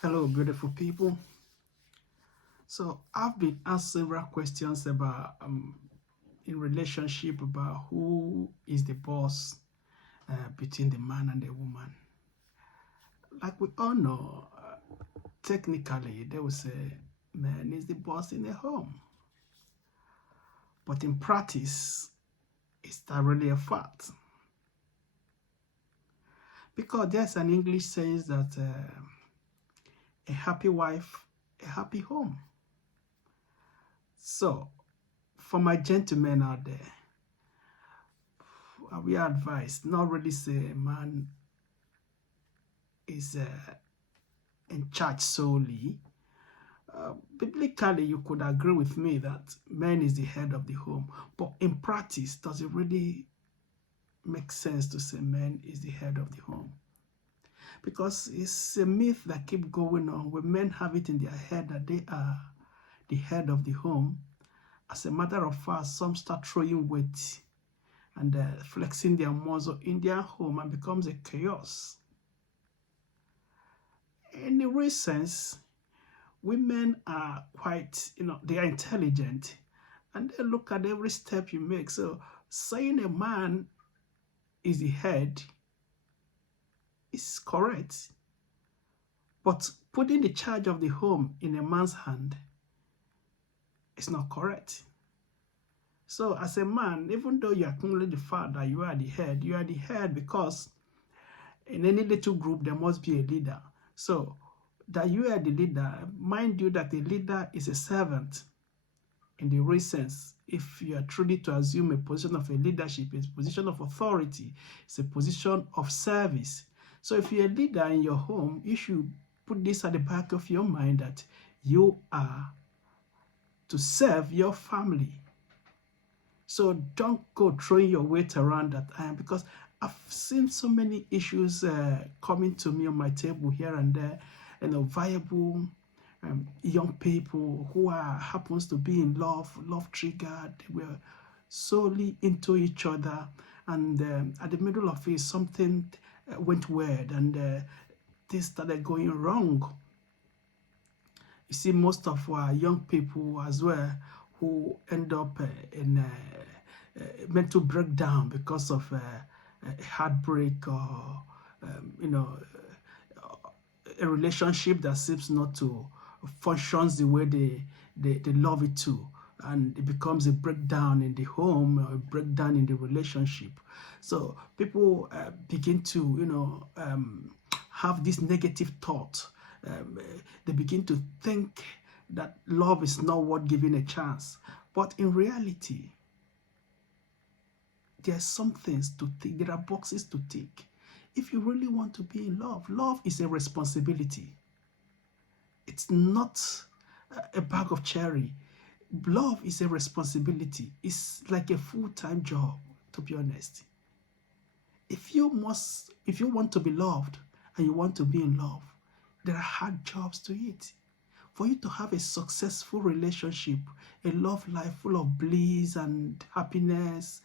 Hello, beautiful people. So I've been asked several questions about in relationship about who is the boss between the man and the woman. Like we all know, technically they will say man is the boss in the home, but in practice, is that really a fact? Because there's an English says that a happy wife, a happy home. So for my gentlemen out there, we are advised not really say man is in charge solely. Biblically, you could agree with me that man is the head of the home, but in practice, does it really make sense to say man is the head of the home? Because it's a myth that keep going on where men have it in their head that they are the head of the home. As a matter of fact, some start throwing weight and flexing their muscle in their home and becomes a chaos. In a real sense, women are quite, they are intelligent and they look at every step you make. So saying a man is the head is correct, but putting the charge of the home in a man's hand is not correct. So as a man, even though you acknowledge the fact that you are the head because in any little group there must be a leader. So that you are the leader, mind you that the leader is a servant. In the real sense, if you are truly to assume a position of a leadership, a position of authority, it's a position of service. So if you're a leader in your home, you should put this at the back of your mind that you are to serve your family. So don't go throwing your weight around that time because I've seen so many issues coming to me on my table here and there, viable young people who happens to be in love triggered. They were solely into each other, and at the middle of it, something went weird, and things started going wrong. You see, most of our young people as well who end up in mental breakdown because of heartbreak or a relationship that seems not to functions the way they love it to, and it becomes a breakdown in the home or a breakdown in the relationship. So people begin to have this negative thought. They begin to think that love is not worth giving a chance, but in reality there are some things to tick, there are boxes to tick. If you really want to be in love, love is a responsibility. It's not a bag of cherry. Love is a responsibility. It's like a full-time job, to be honest. If you want to be loved and you want to be in love, there are hard jobs to it. For you to have a successful relationship, a love life full of bliss and happiness,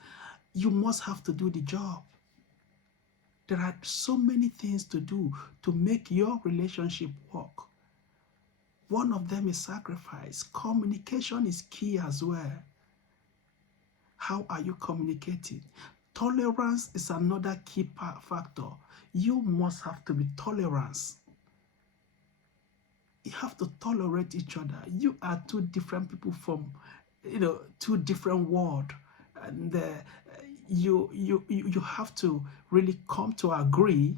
you must have to do the job. There are so many things to do to make your relationship work. One of them is sacrifice. Communication is key as well. How are you communicating? Tolerance is another key factor. You must have to be tolerant. You have to tolerate each other. You are two different people from, two different worlds, and you have to really come to agree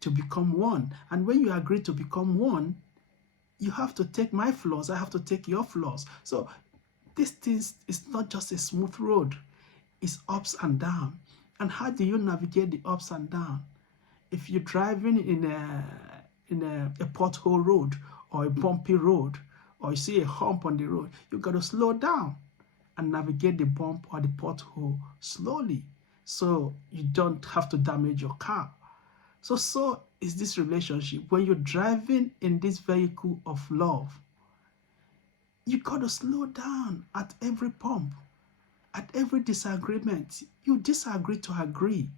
to become one. And when you agree to become one, you have to take my flaws, I have to take your flaws. So this thing is not just a smooth road, it's ups and downs. And how do you navigate the ups and downs? If you're driving in a pothole road or a bumpy road, or you see a hump on the road, you got to slow down and navigate the bump or the pothole slowly so you don't have to damage your car. So is this relationship. When you're driving in this vehicle of love, you got to slow down at every pump, at every disagreement. You disagree to agree.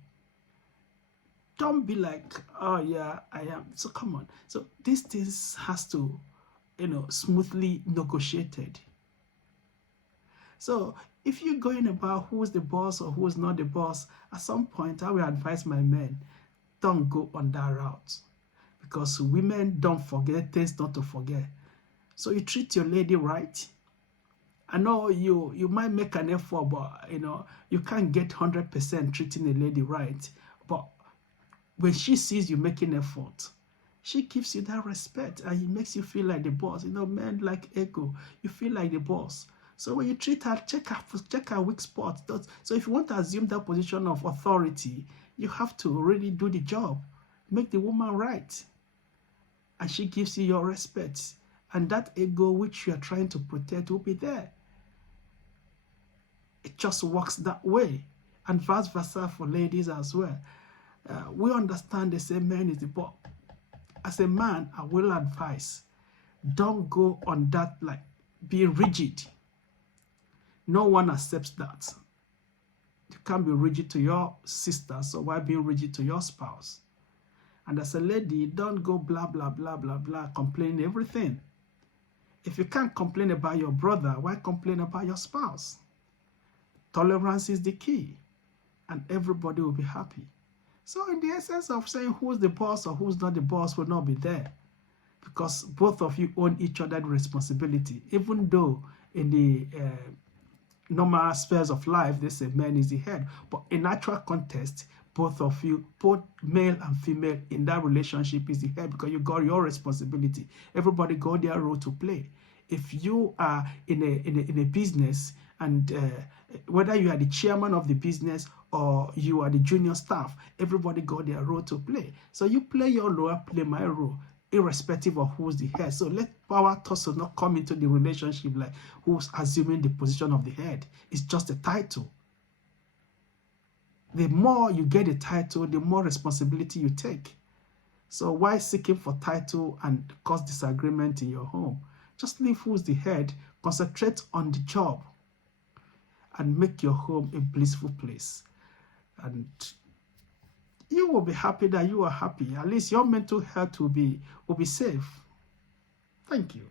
Don't be like, oh yeah, I am. So come on. So these things has to, smoothly negotiated. So if you're going about who's the boss or who's not the boss, at some point I will advise my men, don't go on that route. Because women don't forget things not to forget. So you treat your lady right. I know you might make an effort, but you can't get 100% treating a lady right. But when she sees you making effort, she gives you that respect and it makes you feel like the boss. Men like ego. You feel like the boss. So when you treat her, check her weak spots. So if you want to assume that position of authority, you have to really do the job. Make the woman right. And she gives you your respect. And that ego which you are trying to protect will be there. It just works that way. And vice versa for ladies as well. We understand the same man is the boss. As a man, I will advise, don't go on that, like, be rigid. No one accepts that. You can't be rigid to your sister, so why be rigid to your spouse? And as a lady, don't go blah, blah, blah, blah, blah, complain everything. If you can't complain about your brother, why complain about your spouse? Tolerance is the key, and everybody will be happy. So in the essence of saying who's the boss or who's not the boss will not be there, because both of you own each other's responsibility. Even though in the normal spheres of life, they say man is the head, but in actual context, both of you, both male and female in that relationship, is the head, because you got your responsibility. Everybody got their role to play. If you are in a business, and whether you are the chairman of the business or you are the junior staff, everybody got their role to play. So you play your role, I play my role, irrespective of who's the head. So let power tussle not come into the relationship like who's assuming the position of the head. It's just a title. The more you get a title, the more responsibility you take. So why seeking for title and cause disagreement in your home? Just leave who's the head, concentrate on the job, and make your home a blissful place. And you will be happy that you are happy. At least your mental health will be safe. Thank you.